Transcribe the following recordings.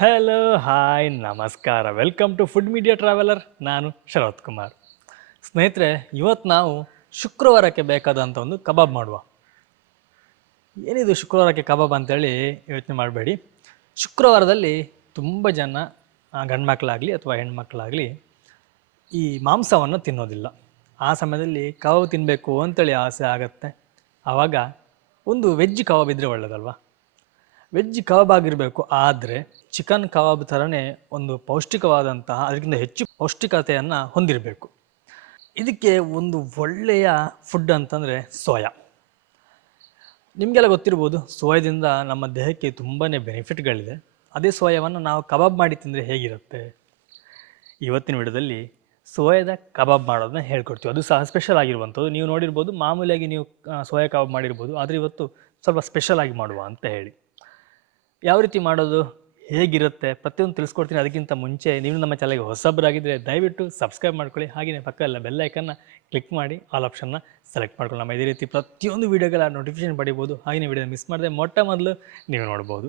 Hello hi ನಮಸ್ಕಾರ, welcome to food media traveller. ನಾನು ಶರತ್ ಕುಮಾರ್. ಸ್ನೇಹಿತರೆ, ಇವತ್ತು ನಾವು ಶುಕ್ರವಾರಕ್ಕೆ ಬೇಕಾದಂಥ ಒಂದು ಕಬಾಬ್ ಮಾಡುವ. ಏನಿದು ಶುಕ್ರವಾರಕ್ಕೆ ಕಬಾಬ್ ಅಂತೇಳಿ ಯೋಚನೆ ಮಾಡಬೇಡಿ. ಶುಕ್ರವಾರದಲ್ಲಿ ತುಂಬ ಜನ ಗಂಡ್ಮಕ್ಳಾಗಲಿ ಅಥವಾ ಹೆಣ್ಮಕ್ಳಾಗಲಿ ಈ ಮಾಂಸವನ್ನು ತಿನ್ನೋದಿಲ್ಲ. ಆ ಸಮಯದಲ್ಲಿ ಕಬಾಬ್ ತಿನ್ನಬೇಕು ಅಂತೇಳಿ ಆಸೆ ಆಗುತ್ತೆ. ಆವಾಗ ಒಂದು ವೆಜ್ ಕಬಾಬ್ ಇದ್ದರೆ ಒಳ್ಳೆಯದಲ್ವ. ವೆಜ್ ಕಬಾಬ್ ಆಗಿರಬೇಕು, ಆದರೆ ಚಿಕನ್ ಕಬಾಬ್ ಥರನೇ ಒಂದು ಪೌಷ್ಟಿಕವಾದಂತಹ, ಅದಕ್ಕಿಂತ ಹೆಚ್ಚು ಪೌಷ್ಟಿಕತೆಯನ್ನು ಹೊಂದಿರಬೇಕು. ಇದಕ್ಕೆ ಒಂದು ಒಳ್ಳೆಯ ಫುಡ್ ಅಂತಂದರೆ ಸೋಯಾ. ನಿಮಗೆಲ್ಲ ಗೊತ್ತಿರ್ಬೋದು, ಸೋಯಾದಿಂದ ನಮ್ಮ ದೇಹಕ್ಕೆ ತುಂಬಾ ಬೆನಿಫಿಟ್ಗಳಿದೆ. ಅದೇ ಸೋಯಾವನ್ನು ನಾವು ಕಬಾಬ್ ಮಾಡಿ ತಿಂದರೆ ಹೇಗಿರುತ್ತೆ. ಇವತ್ತಿನ ವಿಡಿಯೋದಲ್ಲಿ ಸೋಯಾದ ಕಬಾಬ್ ಮಾಡೋದನ್ನ ಹೇಳ್ಕೊಡ್ತೀವಿ. ಅದು ಸಹ ಸ್ಪೆಷಲ್ ಆಗಿರುವಂಥದ್ದು. ನೀವು ನೋಡಿರ್ಬೋದು, ಮಾಮೂಲಿಯಾಗಿ ನೀವು ಸೋಯಾ ಕಬಾಬ್ ಮಾಡಿರ್ಬೋದು, ಆದರೆ ಇವತ್ತು ಸ್ವಲ್ಪ ಸ್ಪೆಷಲ್ ಆಗಿ ಮಾಡುವ ಅಂತ ಹೇಳಿ. ಯಾವ ರೀತಿ ಮಾಡೋದು, ಹೇಗಿರುತ್ತೆ, ಪ್ರತಿಯೊಂದು ತಿಳಿಸ್ಕೊಡ್ತೀನಿ. ಅದಕ್ಕಿಂತ ಮುಂಚೆ ನೀವು ನಮ್ಮ ಚಾನಲ್ಗೆ ಹೊಸಬರಾಗಿದ್ದರೆ ದಯವಿಟ್ಟು ಸಬ್ಸ್ಕ್ರೈಬ್ ಮಾಡ್ಕೊಳ್ಳಿ. ಹಾಗೆಯೇ ಪಕ್ಕದಲ್ಲ ಬೆಲ್ ಐಕನ್ನ ಕ್ಲಿಕ್ ಮಾಡಿ ಆಲ್ ಆಪ್ಷನ್ನ ಸೆಲೆಕ್ಟ್ ಮಾಡ್ಕೊಳ್ಳಿ. ನಮ್ಮ ಇದೇ ರೀತಿ ಪ್ರತಿಯೊಂದು ವೀಡಿಯೋಗಳ ನೋಟಿಫಿಕೇಶನ್ ಪಡಿಬೋದು. ಹಾಗೆಯೇ ವಿಡಿಯೋ ಮಿಸ್ ಮಾಡಿದೆ ಮೊದಲು ನೀವು ನೋಡ್ಬೋದು.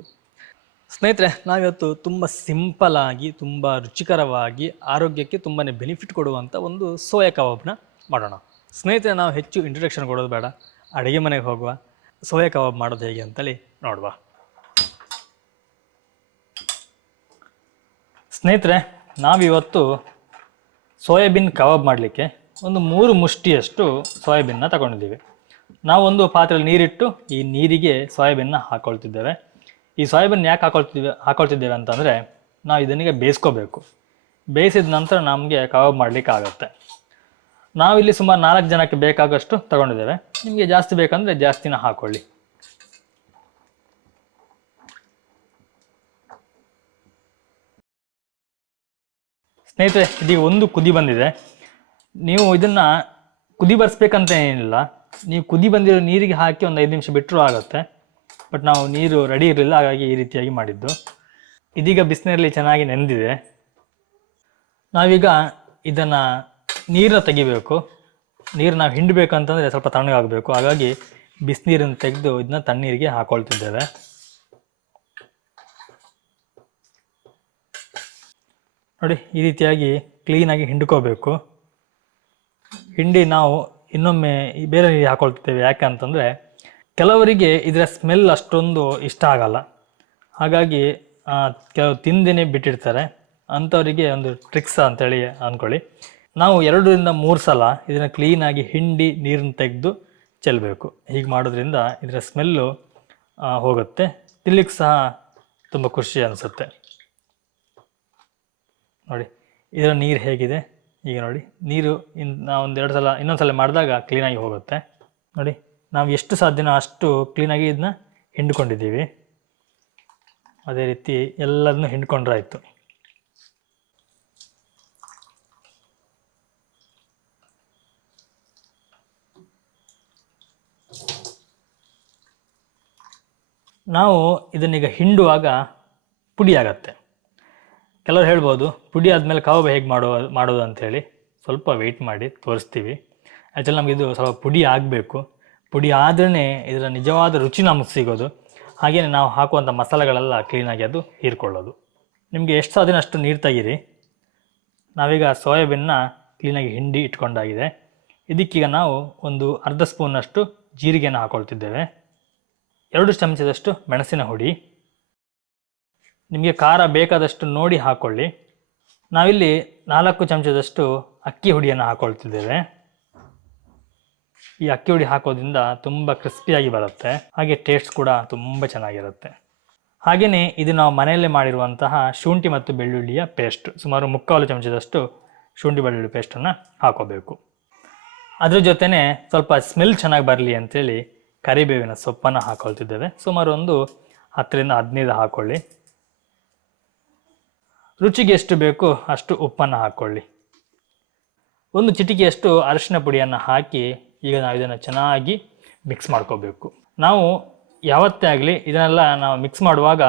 ಸ್ನೇಹಿತರೆ, ನಾವಿವತ್ತು ತುಂಬ ಸಿಂಪಲಾಗಿ, ತುಂಬ ರುಚಿಕರವಾಗಿ, ಆರೋಗ್ಯಕ್ಕೆ ತುಂಬಾ ಬೆನಿಫಿಟ್ ಕೊಡುವಂಥ ಒಂದು ಸೋಯಾ ಕಬಾಬ್ನ ಮಾಡೋಣ. ಸ್ನೇಹಿತರೆ, ನಾವು ಹೆಚ್ಚು ಇಂಟ್ರೊಡಕ್ಷನ್ ಕೊಡೋದು ಬೇಡ, ಅಡುಗೆ ಮನೆಗೆ ಹೋಗುವ. ಸೋಯಾ ಕಬಾಬ್ ಮಾಡೋದು ಹೇಗೆ ಅಂತೇಳಿ ನೋಡುವ. ಸ್ನೇಹಿತರೆ, ನಾವಿವತ್ತು ಸೋಯಾಬೀನ್ ಕಬಾಬ್ ಮಾಡಲಿಕ್ಕೆ ಒಂದು 3 ಮುಷ್ಟಿಯಷ್ಟು ಸೋಯಾಬೀನ್ನ ತಗೊಂಡಿದ್ದೀವಿ. ನಾವು ಒಂದು ಪಾತ್ರೆಯಲ್ಲಿ ನೀರಿಟ್ಟು ಈ ನೀರಿಗೆ ಸೋಯಾಬೀನ್ನ ಹಾಕ್ಕೊಳ್ತಿದ್ದೇವೆ. ಈ ಸೋಯಾಬೀನ್ ಯಾಕೆ ಹಾಕ್ಕೊಳ್ತಿದ್ದೇವೆ ಅಂತಂದರೆ, ನಾವು ಇದನ್ನಿಗೆ ಬೇಯಿಸ್ಕೋಬೇಕು. ಬೇಯಿಸಿದ ನಂತರ ನಮಗೆ ಕಬಾಬ್ ಮಾಡಲಿಕ್ಕೆ ಆಗುತ್ತೆ. ನಾವಿಲ್ಲಿ ಸುಮಾರು 4 ಜನಕ್ಕೆ ಬೇಕಾಗಷ್ಟು ತಗೊಂಡಿದ್ದೇವೆ. ನಿಮಗೆ ಜಾಸ್ತಿ ಬೇಕಂದರೆ ಜಾಸ್ತಿನ ಹಾಕ್ಕೊಳ್ಳಿ. ಸ್ನೇಹಿತರೆ, ಇದೀಗ ಒಂದು ಕುದಿ ಬಂದಿದೆ. ನೀವು ಇದನ್ನು ಕುದಿ ಬರ್ಸ್ಬೇಕಂತ ಏನಿಲ್ಲ. ನೀವು ಕುದಿ ಬಂದಿರೋ ನೀರಿಗೆ ಹಾಕಿ ಒಂದು 5 ನಿಮಿಷ ಬಿಟ್ಟರೂ ಆಗುತ್ತೆ. ಬಟ್ ನಾವು ನೀರು ರೆಡಿ ಇರಲಿಲ್ಲ, ಹಾಗಾಗಿ ಈ ರೀತಿಯಾಗಿ ಮಾಡಿದ್ದು. ಇದೀಗ ಬಿಸಿನೀರಲ್ಲಿ ಚೆನ್ನಾಗಿ ನೆಂದಿದೆ. ನಾವೀಗ ಇದನ್ನು ನೀರನ್ನ ತೆಗಿಬೇಕು. ನೀರು ನಾವು ಹಿಂಡಬೇಕಂತಂದರೆ ಸ್ವಲ್ಪ ತಣ್ಣಗಾಗಬೇಕು. ಹಾಗಾಗಿ ಬಿಸಿನೀರನ್ನು ತೆಗೆದು ಇದನ್ನ ತಣ್ಣೀರಿಗೆ ಹಾಕ್ಕೊಳ್ತಿದ್ದೇವೆ. ನೋಡಿ, ಈ ರೀತಿಯಾಗಿ ಕ್ಲೀನಾಗಿ ಹಿಂಡ್ಕೋಬೇಕು. ಹಿಂಡಿ ನಾವು ಇನ್ನೊಮ್ಮೆ ಬೇರೆ ನೀರು ಹಾಕ್ಕೊಳ್ತಿದ್ದೇವೆ. ಯಾಕೆ ಅಂತಂದರೆ, ಕೆಲವರಿಗೆ ಇದರ ಸ್ಮೆಲ್ ಅಷ್ಟೊಂದು ಇಷ್ಟ ಆಗಲ್ಲ. ಹಾಗಾಗಿ ಕೆಲವು ತಿಂದೇನೆ ಬಿಟ್ಟಿರ್ತಾರೆ. ಅಂಥವರಿಗೆ ಒಂದು ಟ್ರಿಕ್ಸ್ ಅಂತೇಳಿ ಅಂದ್ಕೊಳ್ಳಿ. ನಾವು 2ರಿಂದ 3 ಸಲ ಇದನ್ನು ಕ್ಲೀನಾಗಿ ಹಿಂಡಿ ನೀರನ್ನು ತೆಗೆದು ಚೆಲ್ಲಬೇಕು. ಹೀಗೆ ಮಾಡೋದ್ರಿಂದ ಇದರ ಸ್ಮೆಲ್ಲು ಹೋಗುತ್ತೆ. ತಿನ್ಲಿಕ್ಕೆ ಸಹ ತುಂಬ ಖುಷಿ ಅನಿಸುತ್ತೆ. ನೋಡಿ, ಇದರ ನೀರು ಹೇಗಿದೆ. ಈಗ ನೋಡಿ, ನೀರು ನಾವು ಇನ್ನೊಂದು ಸಲ ಮಾಡಿದಾಗ ಕ್ಲೀನಾಗಿ ಹೋಗುತ್ತೆ. ನೋಡಿ, ನಾವು ಎಷ್ಟು ಸಾಧ್ಯನೋ ಅಷ್ಟು ಕ್ಲೀನಾಗಿ ಇದನ್ನ ಹಿಂಡ್ಕೊಂಡಿದ್ದೀವಿ. ಅದೇ ರೀತಿ ಎಲ್ಲದನ್ನು ಹಿಂಡ್ಕೊಂಡ್ರೆ ಆಯಿತು. ನಾವು ಇದನ್ನೀಗ ಹಿಂಡುವಾಗ ಪುಡಿ ಆಗತ್ತೆ. ಕೆಲವರು ಹೇಳ್ಬೋದು, ಪುಡಿ ಆದಮೇಲೆ ಕಬಾಬ್ ಹೇಗೆ ಮಾಡೋದು ಅಂಥೇಳಿ. ಸ್ವಲ್ಪ ವೆಯ್ಟ್ ಮಾಡಿ ತೋರಿಸ್ತೀವಿ. ಆ್ಯಕ್ಚುಲಿ ನಮಗೆ ಇದು ಸ್ವಲ್ಪ ಪುಡಿ ಆಗಬೇಕು. ಪುಡಿ ಆದ್ರೇ ಇದರ ನಿಜವಾದ ರುಚಿ ನಮಗೆ ಸಿಗೋದು. ಹಾಗೆಯೇ ನಾವು ಹಾಕುವಂಥ ಮಸಾಲೆಗಳೆಲ್ಲ ಕ್ಲೀನಾಗಿ ಅದು ಹೀರ್ಕೊಳ್ಳೋದು. ನಿಮಗೆ ಎಷ್ಟು ಸಾಧ್ಯನೋ ಅಷ್ಟು ನೀರು ತೆಗೀರಿ. ನಾವೀಗ ಸೋಯಾಬೀನ್ನ ಕ್ಲೀನಾಗಿ ಹಿಂಡಿ ಇಟ್ಕೊಂಡಾಗಿದೆ. ಇದಕ್ಕೀಗ ನಾವು ಒಂದು ಅರ್ಧ ಸ್ಪೂನಷ್ಟು ಜೀರಿಗೆನ ಹಾಕ್ಕೊಳ್ತಿದ್ದೇವೆ. 2 ಚಮಚದಷ್ಟು ಮೆಣಸಿನ ಹುಡಿ. ನಿಮಗೆ ಖಾರ ಬೇಕಾದಷ್ಟು ನೋಡಿ ಹಾಕ್ಕೊಳ್ಳಿ. ನಾವಿಲ್ಲಿ 4 ಚಮಚದಷ್ಟು ಅಕ್ಕಿ ಹುಡಿಯನ್ನು ಹಾಕ್ಕೊಳ್ತಿದ್ದೇವೆ. ಈ ಅಕ್ಕಿ ಹುಡಿ ಹಾಕೋದ್ರಿಂದ ತುಂಬ ಕ್ರಿಸ್ಪಿಯಾಗಿ ಬರುತ್ತೆ. ಹಾಗೆ ಟೇಸ್ಟ್ ಕೂಡ ತುಂಬ ಚೆನ್ನಾಗಿರುತ್ತೆ. ಹಾಗೆಯೇ ಇದು ನಾವು ಮನೆಯಲ್ಲೇ ಮಾಡಿರುವಂತಹ ಶುಂಠಿ ಮತ್ತು ಬೆಳ್ಳುಳ್ಳಿಯ ಪೇಸ್ಟ್, ಸುಮಾರು 3/4 ಚಮಚದಷ್ಟು ಶುಂಠಿ ಬೆಳ್ಳುಳ್ಳಿ ಪೇಸ್ಟನ್ನು ಹಾಕೋಬೇಕು. ಅದ್ರ ಜೊತೆನೇ ಸ್ವಲ್ಪ ಸ್ಮೆಲ್ ಚೆನ್ನಾಗಿ ಬರಲಿ ಅಂತೇಳಿ ಕರಿಬೇವಿನ ಸೊಪ್ಪನ್ನು ಹಾಕ್ಕೊಳ್ತಿದ್ದೇವೆ. ಸುಮಾರು ಒಂದು 10ರಿಂದ 15 ಹಾಕ್ಕೊಳ್ಳಿ. ರುಚಿಗೆ ಎಷ್ಟು ಬೇಕು ಅಷ್ಟು ಉಪ್ಪನ್ನು ಹಾಕ್ಕೊಳ್ಳಿ. ಒಂದು ಚಿಟಿಕೆಯಷ್ಟು ಅರಿಶಿನ ಪುಡಿಯನ್ನು ಹಾಕಿ ಈಗ ನಾವು ಇದನ್ನು ಚೆನ್ನಾಗಿ ಮಿಕ್ಸ್ ಮಾಡ್ಕೋಬೇಕು. ನಾವು ಯಾವತ್ತೇ ಆಗಲಿ ಇದನ್ನೆಲ್ಲ ನಾವು ಮಿಕ್ಸ್ ಮಾಡುವಾಗ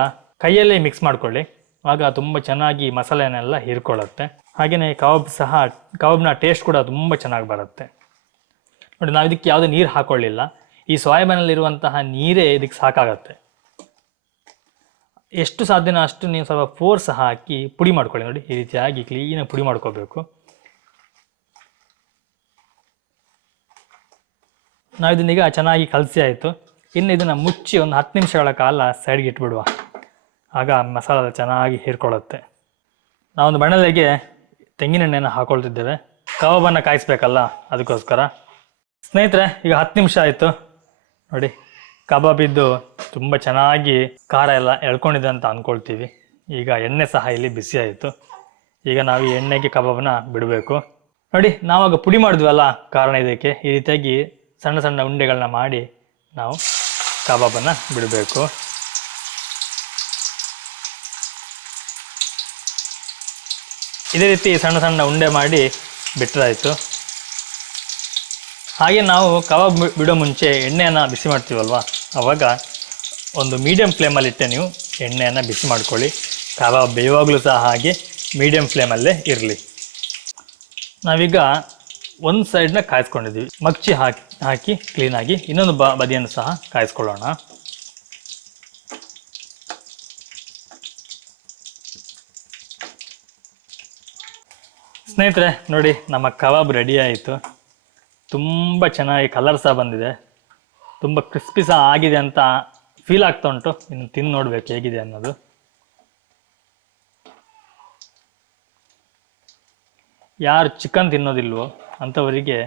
ಕೈಯಲ್ಲೇ ಮಿಕ್ಸ್ ಮಾಡ್ಕೊಳ್ಳಿ. ಆಗ ತುಂಬ ಚೆನ್ನಾಗಿ ಮಸಾಲೆನೆಲ್ಲ ಹೀರ್ಕೊಳ್ಳುತ್ತೆ. ಹಾಗೆಯೇ ಕಬಾಬ್ನ ಟೇಸ್ಟ್ ಕೂಡ ತುಂಬ ಚೆನ್ನಾಗಿ ಬರುತ್ತೆ. ನೋಡಿ, ನಾವು ಇದಕ್ಕೆ ಯಾವುದೇ ನೀರು ಹಾಕ್ಕೊಳ್ಳಿಲ್ಲ. ಈ ಸೋಯಾಬೀನಲ್ಲಿರುವಂತಹ ನೀರೇ ಇದಕ್ಕೆ ಸಾಕಾಗತ್ತೆ. ಎಷ್ಟು ಸಾಧ್ಯನೋ ಅಷ್ಟು ನೀವು ಸ್ವಲ್ಪ ಫೋರ್ಸ್ ಹಾಕಿ ಪುಡಿ ಮಾಡ್ಕೊಳ್ಳಿ. ನೋಡಿ ಈ ರೀತಿಯಾಗಿ ಕ್ಲೀನಾಗಿ ಪುಡಿ ಮಾಡ್ಕೋಬೇಕು. ನಾವು ಇದನ್ನೀಗ ಚೆನ್ನಾಗಿ ಕಲಸಿ ಆಯಿತು. ಇನ್ನು ಇದನ್ನು ಮುಚ್ಚಿ ಒಂದು 10 ನಿಮಿಷಗಳ ಕಾಲ ಸೈಡ್ಗೆ ಇಟ್ಬಿಡುವ. ಆಗ ಮಸಾಲ ಚೆನ್ನಾಗಿ ಹೀರ್ಕೊಳ್ಳುತ್ತೆ. ನಾವೊಂದು ಬಾಣಲೆಗೆ ತೆಂಗಿನೆಣ್ಣೆಯನ್ನು ಹಾಕೊಳ್ತಿದ್ದೇವೆ. ಕಬಾಬನ್ನು ಕಾಯಿಸ್ಬೇಕಲ್ಲ, ಅದಕ್ಕೋಸ್ಕರ. ಸ್ನೇಹಿತರೆ, ಈಗ 10 ನಿಮಿಷ ಆಯಿತು. ನೋಡಿ, ಕಬಾಬಿದ್ದು ತುಂಬ ಚೆನ್ನಾಗಿ ಖಾರ ಎಲ್ಲ ಎಳ್ಕೊಂಡಿದೆ ಅಂತ ಅಂದ್ಕೊಳ್ತೀವಿ. ಈಗ ಎಣ್ಣೆ ಸಹ ಇಲ್ಲಿ ಬಿಸಿ ಆಯಿತು. ಈಗ ನಾವು ಈ ಎಣ್ಣೆಗೆ ಕಬಾಬನ್ನ ಬಿಡಬೇಕು. ನೋಡಿ, ನಾವಾಗ ಪುಡಿ ಮಾಡಿದ್ವಲ್ಲ, ಕಾರಣ ಇದಕ್ಕೆ. ಈ ರೀತಿಯಾಗಿ ಸಣ್ಣ ಸಣ್ಣ ಉಂಡೆಗಳನ್ನ ಮಾಡಿ ನಾವು ಕಬಾಬನ್ನು ಬಿಡಬೇಕು. ಇದೇ ರೀತಿ ಸಣ್ಣ ಸಣ್ಣ ಉಂಡೆ ಮಾಡಿ ಬಿಟ್ಟರಾಯಿತು. ಹಾಗೆ ನಾವು ಕಬಾಬ್ ಬಿಡೋ ಮುಂಚೆ ಎಣ್ಣೆಯನ್ನು ಬಿಸಿ ಮಾಡ್ತೀವಲ್ವ, ಆವಾಗ ಒಂದು ಮೀಡಿಯಮ್ ಫ್ಲೇಮಲ್ಲಿಟ್ಟೆ ನೀವು ಎಣ್ಣೆಯನ್ನು ಬಿಸಿ ಮಾಡ್ಕೊಳ್ಳಿ. ಕಬಾಬ್ ಬೇಯುವಾಗಲೂ ಸಹ ಹಾಗೆ ಮೀಡಿಯಮ್ ಫ್ಲೇಮಲ್ಲೇ ಇರಲಿ. ನಾವೀಗ ಒಂದು ಸೈಡ್ನ ಕಾಯಿಸ್ಕೊಂಡಿದ್ದೀವಿ. ಮಗ್ಚಿ ಹಾಕಿ ಕ್ಲೀನಾಗಿ ಇನ್ನೊಂದು ಬದಿಯನ್ನು ಸಹ ಕಾಯಿಸ್ಕೊಳ್ಳೋಣ. ಸ್ನೇಹಿತರೆ, ನೋಡಿ, ನಮ್ಮ ಕಬಾಬ್ ರೆಡಿ ಆಯಿತು. ತುಂಬ ಚೆನ್ನಾಗಿ ಕಲರ್ ಸಹ ಬಂದಿದೆ. ತುಂಬ ಕ್ರಿಸ್ಪಿ ಸಹ ಆಗಿದೆ ಅಂತ ಫೀಲ್ ಆಗ್ತಾ ಉಂಟು. ಇನ್ನು ತಿಂದು ನೋಡಬೇಕು ಹೇಗಿದೆ ಅನ್ನೋದು. ಯಾರು ಚಿಕನ್ ತಿನ್ನೋದಿಲ್ವೋ ಅಂಥವರಿಗೆ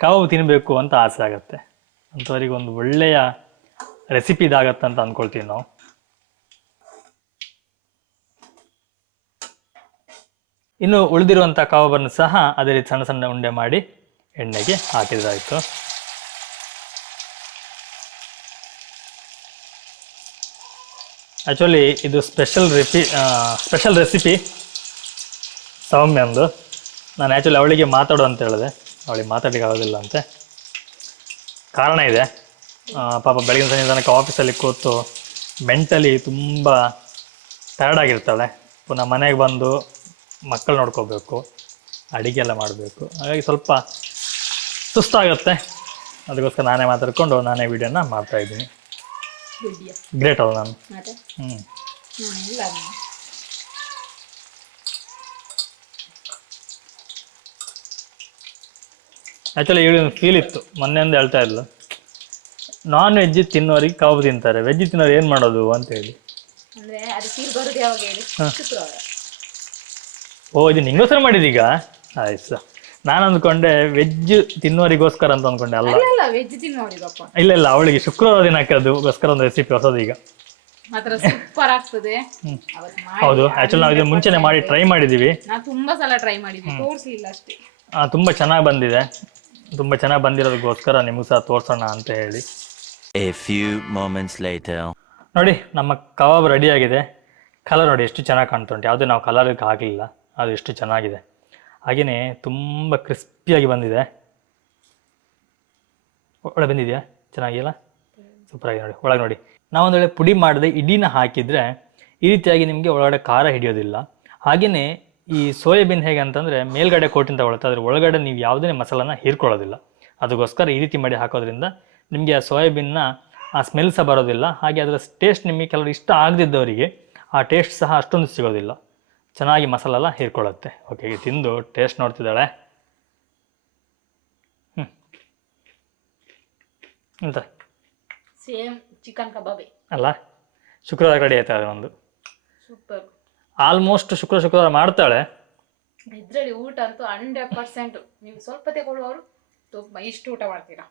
ಕಬಾಬ್ ತಿನ್ನಬೇಕು ಅಂತ ಆಸೆ ಆಗುತ್ತೆ. ಅಂಥವರಿಗೆ ಒಂದು ಒಳ್ಳೆಯ ರೆಸಿಪಿ ಇದಾಗತ್ತೆ ಅಂತ ಅಂದ್ಕೊಳ್ತೀವಿ ನಾವು. ಇನ್ನು ಉಳಿದಿರುವಂಥ ಕಬಾಬನ್ನು ಸಹ ಅದೇ ರೀತಿ ಸಣ್ಣ ಸಣ್ಣ ಉಂಡೆ ಮಾಡಿ ಎಣ್ಣೆಗೆ ಹಾಕಿದ್ರಾಯಿತು. ಆ್ಯಕ್ಚುಲಿ ಇದು ಸ್ಪೆಷಲ್ ರೆಸಿಪಿ ಸೌಮ್ಯಂದು. ನಾನು ಆ್ಯಕ್ಚುಲಿ ಅವಳಿಗೆ ಮಾತಾಡು ಅಂತ ಹೇಳಿದೆ. ಅವಳಿಗೆ ಮಾತಾಡಲಿಕ್ಕೆ ಆಗೋದಿಲ್ಲ ಅಂತೆ. ಕಾರಣ ಇದೆ. ಪಾಪ ಬೆಳಗಿನ ಸಂಜೆ ತನಕ ಆಫೀಸಲ್ಲಿ ಕೂತು ಮೆಂಟಲಿ ತುಂಬ ಟಯರ್ಡ್ ಆಗಿರ್ತಾಳೆ. ಪುನಃ ಮನೆಗೆ ಬಂದು ಮಕ್ಕಳು ನೋಡ್ಕೋಬೇಕು, ಅಡುಗೆ ಎಲ್ಲ ಮಾಡಬೇಕು. ಹಾಗಾಗಿ ಸ್ವಲ್ಪ ಸುಸ್ತಾಗುತ್ತೆ. ಅದಕ್ಕೋಸ್ಕರ ನಾನೇ ಮಾತಾಡ್ಕೊಂಡು ನಾನೇ ವೀಡಿಯೋನ ಮಾಡ್ತಾಯಿದ್ದೀನಿ. ಗ್ರೇಟ್ ಅಲ್ಲ ನಾನು. ಆ್ಯಕ್ಚುಲಿ ಹೇಳಿ ಒಂದು ಫೀಲ್ ಇತ್ತು. ಮೊನ್ನೆಯಿಂದ ಹೇಳ್ತಾ ಇದ್ಲು, ನಾನ್ ವೆಜ್ ತಿನ್ನೋರಿಗೆ ಕಬಾಬ್ ತಿಂತಾರೆ, ವೆಜ್ ತಿನ್ನೋರು ಏನು ಮಾಡೋದು ಅಂತ ಹೇಳಿ. ಓ, ಇದು ನಿಂಗೋಸ್ಕರ ಮಾಡಿದೀಗ? ಆಯ್ತು ಸರ್. ನಾನು ಅಂದ್ಕೊಂಡೆ ವೆಜ್ ತಿನ್ನೋರಿಗೋಸ್ಕರ ಅಂತ ಅಂದ್ಕೊಂಡೆ. ಅಲ್ಲ, ಇಲ್ಲ ಇಲ್ಲ, ಅವಳಿಗೆ ಶುಕ್ರವಾರ ದಿನ ಹಾಕೋದಕ್ಕೋಸ್ಕರ ಒಂದು ರೆಸಿಪಿ ಹೊಸದೀಗ. ಹೌದು, ಆ್ಯಕ್ಚುಲಿ ನಾವು ಇದನ್ನು ಮುಂಚೆನೆ ಮಾಡಿ ಟ್ರೈ ಮಾಡಿದ್ದೀವಿ. ತುಂಬ ಚೆನ್ನಾಗಿ ಬಂದಿದೆ. ತುಂಬ ಚೆನ್ನಾಗಿ ಬಂದಿರೋದಕ್ಕೋಸ್ಕರ ನಿಮಗೂ ಸಹ ತೋರಿಸೋಣ ಅಂತ ಹೇಳಿ. ನೋಡಿ, ನಮ್ಮ ಕಬಾಬ್ ರೆಡಿಯಾಗಿದೆ. ಕಲರ್ ನೋಡಿ ಎಷ್ಟು ಚೆನ್ನಾಗಿ ಕಾಣ್ತಾ ಉಂಟು. ಯಾವುದೇ ನಾವು ಕಲರ್ಗೆ ಹಾಕಲಿಲ್ಲ, ಅದು ಎಷ್ಟು ಚೆನ್ನಾಗಿದೆ. ಹಾಗೆಯೇ ತುಂಬ ಕ್ರಿಸ್ಪಿಯಾಗಿ ಬಂದಿದೆ. ಒಳಗೆ ಬಂದಿದೆಯಾ? ಚೆನ್ನಾಗಿಲ್ಲ? ಸೂಪರಾಗಿ ನೋಡಿ. ಒಳಗೆ ನೋಡಿ, ನಾವೊಂದು ವೇಳೆ ಪುಡಿ ಮಾಡದೆ ಇಡೀನ ಹಾಕಿದರೆ ಈ ರೀತಿಯಾಗಿ ನಿಮಗೆ ಒಳಗಡೆ ಖಾರ ಹಿಡಿಯೋದಿಲ್ಲ. ಹಾಗೆಯೇ ಈ ಸೋಯಾಬೀನ್ ಹೇಗೆ ಅಂತಂದರೆ ಮೇಲ್ಗಡೆ ಕೋಟಿನ ತಗೊಳುತ್ತೆ, ಅದ್ರ ಒಳಗಡೆ ನೀವು ಯಾವುದೇ ಮಸಾಲನ ಹೀರ್ಕೊಳ್ಳೋದಿಲ್ಲ. ಅದಕ್ಕೋಸ್ಕರ ಈ ರೀತಿ ಮಾಡಿ ಹಾಕೋದ್ರಿಂದ ನಿಮಗೆ ಆ ಸೋಯಾಬೀನ್ನ ಆ ಸ್ಮೆಲ್ ಸಹ ಬರೋದಿಲ್ಲ. ಹಾಗೆ ಅದರ ಟೇಸ್ಟ್ ನಿಮಗೆ ಕೆಲವರು ಇಷ್ಟ ಆಗದಿದ್ದವರಿಗೆ ಆ ಟೇಸ್ಟ್ ಸಹ ಅಷ್ಟೊಂದು ಸಿಗೋದಿಲ್ಲ. ಚೆನ್ನಾಗಿ ಮಸಾಲ ಎಲ್ಲ ಹೀರ್ಕೊಳ್ಳುತ್ತೆ. ಓಕೆ, ಈಗ ತಿಂದು ಟೇಸ್ಟ್ ನೋಡ್ತಿದ್ದಾಳೆ. ಎಂತ ಸೇಮ್ ಚಿಕನ್ ಕಬಾಬ್ ಅಲ್ಲ? ಶುಕ್ರವಾರ ರೆಡಿ ಆಯ್ತಾ? ಒಂದು ಸೂಪರ್. ಆಲ್ಮೋಸ್ಟ್ ಶುಕ್ರವಾರ ಮಾಡ್ತಾಳೆ. ಇದರಲ್ಲಿ ಊಟ ಅಂತೂ 100%. ನೀವು ಸ್ವಲ್ಪ ತಗೊಳ್ಳುವವರು ತುಂಬ ಇಷ್ಟು ಊಟ ಮಾಡ್ತೀರಾ.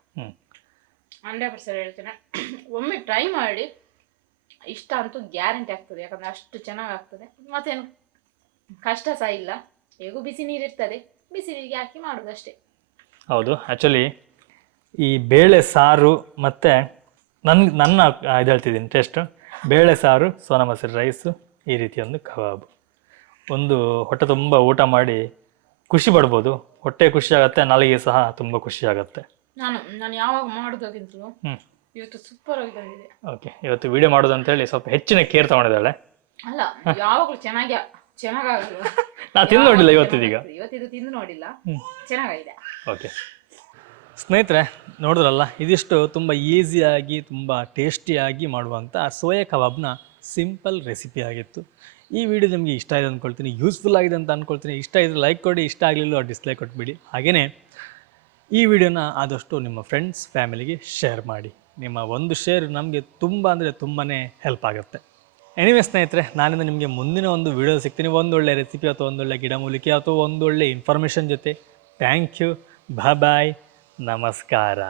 100% ಹೇಳ್ತೀನಿ. ಒಮ್ಮೆ ಟ್ರೈ ಮಾಡಿ, ಇಷ್ಟ ಅಂತೂ ಗ್ಯಾರಂಟಿ ಆಗ್ತದೆ. ಯಾಕಂದರೆ ಅಷ್ಟು ಚೆನ್ನಾಗಿ ಆಗ್ತದೆ. ಮತ್ತೇನು ಕಷ್ಟ ಸಹ ಇಲ್ಲ. ಹೇಗೂ ಬಿಸಿ ನೀರು ಇರ್ತದೆ, ಬಿಸಿ ನೀರಿಗೆ ಹಾಕಿ ಮಾಡೋದು ಅಷ್ಟೇ. ಹೌದು, ಆ್ಯಕ್ಚುಲಿ ಈ ಬೇಳೆ ಸಾರು ಮತ್ತು ನನ್ನ ಇದು ಹೇಳ್ತಿದ್ದೀನಿ ಟೇಸ್ಟು. ಬೇಳೆ ಸಾರು, ಸೋನಾ ಮಸೂರಿ ರೈಸು, ಈ ರೀತಿ ಒಂದು ಕಬಾಬು. ಒಂದು ಹೊಟ್ಟೆ ತುಂಬ ಊಟ ಮಾಡಿ ಖುಷಿ ಪಡ್ಬೋದು. ಹೊಟ್ಟೆ ಖುಷಿ ಆಗುತ್ತೆ, ನಾಲಿಗೆ ಸಹ ತುಂಬ ಖುಷಿ ಆಗುತ್ತೆ. ನಾನು ಯಾವಾಗ ಮಾಡೋದಕ್ಕಿಂತಲೂ ಇವತ್ತು ಸೂಪರ್ ಆಗಿ ಬಂದಿದೆ. ಓಕೆ, ಇವತ್ತು ವಿಡಿಯೋ ಮಾಡೋದು ಅಂತೇಳಿ ಸ್ವಲ್ಪ ಹೆಚ್ಚಿನ ಕೇರ್ ತಗೊಂಡಿದ್ದಾಳೆ. ಅಲ್ಲ, ಯಾವಾಗಲೂ ಚೆನ್ನಾಗಾಗಲ್ಲ. ನಾ ತಿಂದು ನೋಡಿಲ್ಲ ಇವತ್ತಿದು ತಿಂದು ನೋಡಿಲ್ಲ, ಚೆನ್ನಾಗಿದೆ. ಓಕೆ ಸ್ನೇಹಿತರೆ, ನೋಡಿದ್ರಲ್ಲ, ಇದಿಷ್ಟು ತುಂಬ ಈಸಿಯಾಗಿ ತುಂಬ ಟೇಸ್ಟಿಯಾಗಿ ಮಾಡುವಂಥ ಸೋಯಾ ಕಬಾಬ್ನ ಸಿಂಪಲ್ ರೆಸಿಪಿ ಆಗಿತ್ತು. ಈ ವಿಡಿಯೋ ನಿಮಗೆ ಇಷ್ಟ ಆಗಿದೆ ಅಂದ್ಕೊಳ್ತೀನಿ, ಯೂಸ್ಫುಲ್ ಆಗಿದೆ ಅಂತ ಅಂದ್ಕೊಳ್ತೀನಿ. ಇಷ್ಟ ಇದ್ದರೆ ಲೈಕ್ ಕೊಡಿ, ಇಷ್ಟ ಆಗಲಿಲ್ಲ ಡಿಸ್ಲೈಕ್ ಕೊಟ್ಬಿಡಿ. ಹಾಗೆಯೇ ಈ ವಿಡಿಯೋನ ಆದಷ್ಟು ನಿಮ್ಮ ಫ್ರೆಂಡ್ಸ್ ಫ್ಯಾಮಿಲಿಗೆ ಶೇರ್ ಮಾಡಿ. ನಿಮ್ಮ ಒಂದು ಶೇರ್ ನಮಗೆ ತುಂಬ ಅಂದರೆ ತುಂಬಾ ಹೆಲ್ಪ್ ಆಗುತ್ತೆ. ಎನಿವೇ ಸ್ನೇಹಿತರೆ, ನಾನಿಂದ ನಿಮಗೆ ಮುಂದಿನ ಒಂದು ವಿಡಿಯೋ ಸಿಗ್ತೀನಿ, ಒಂದೊಳ್ಳೆ ರೆಸಿಪಿ ಅಥವಾ ಒಂದೊಳ್ಳೆ ಗಿಡಮೂಲಿಕೆ ಅಥವಾ ಒಂದೊಳ್ಳೆ ಇನ್ಫಾರ್ಮೇಷನ್ ಜೊತೆ. ಥ್ಯಾಂಕ್ ಯು, ಬಾಯ್, ನಮಸ್ಕಾರ.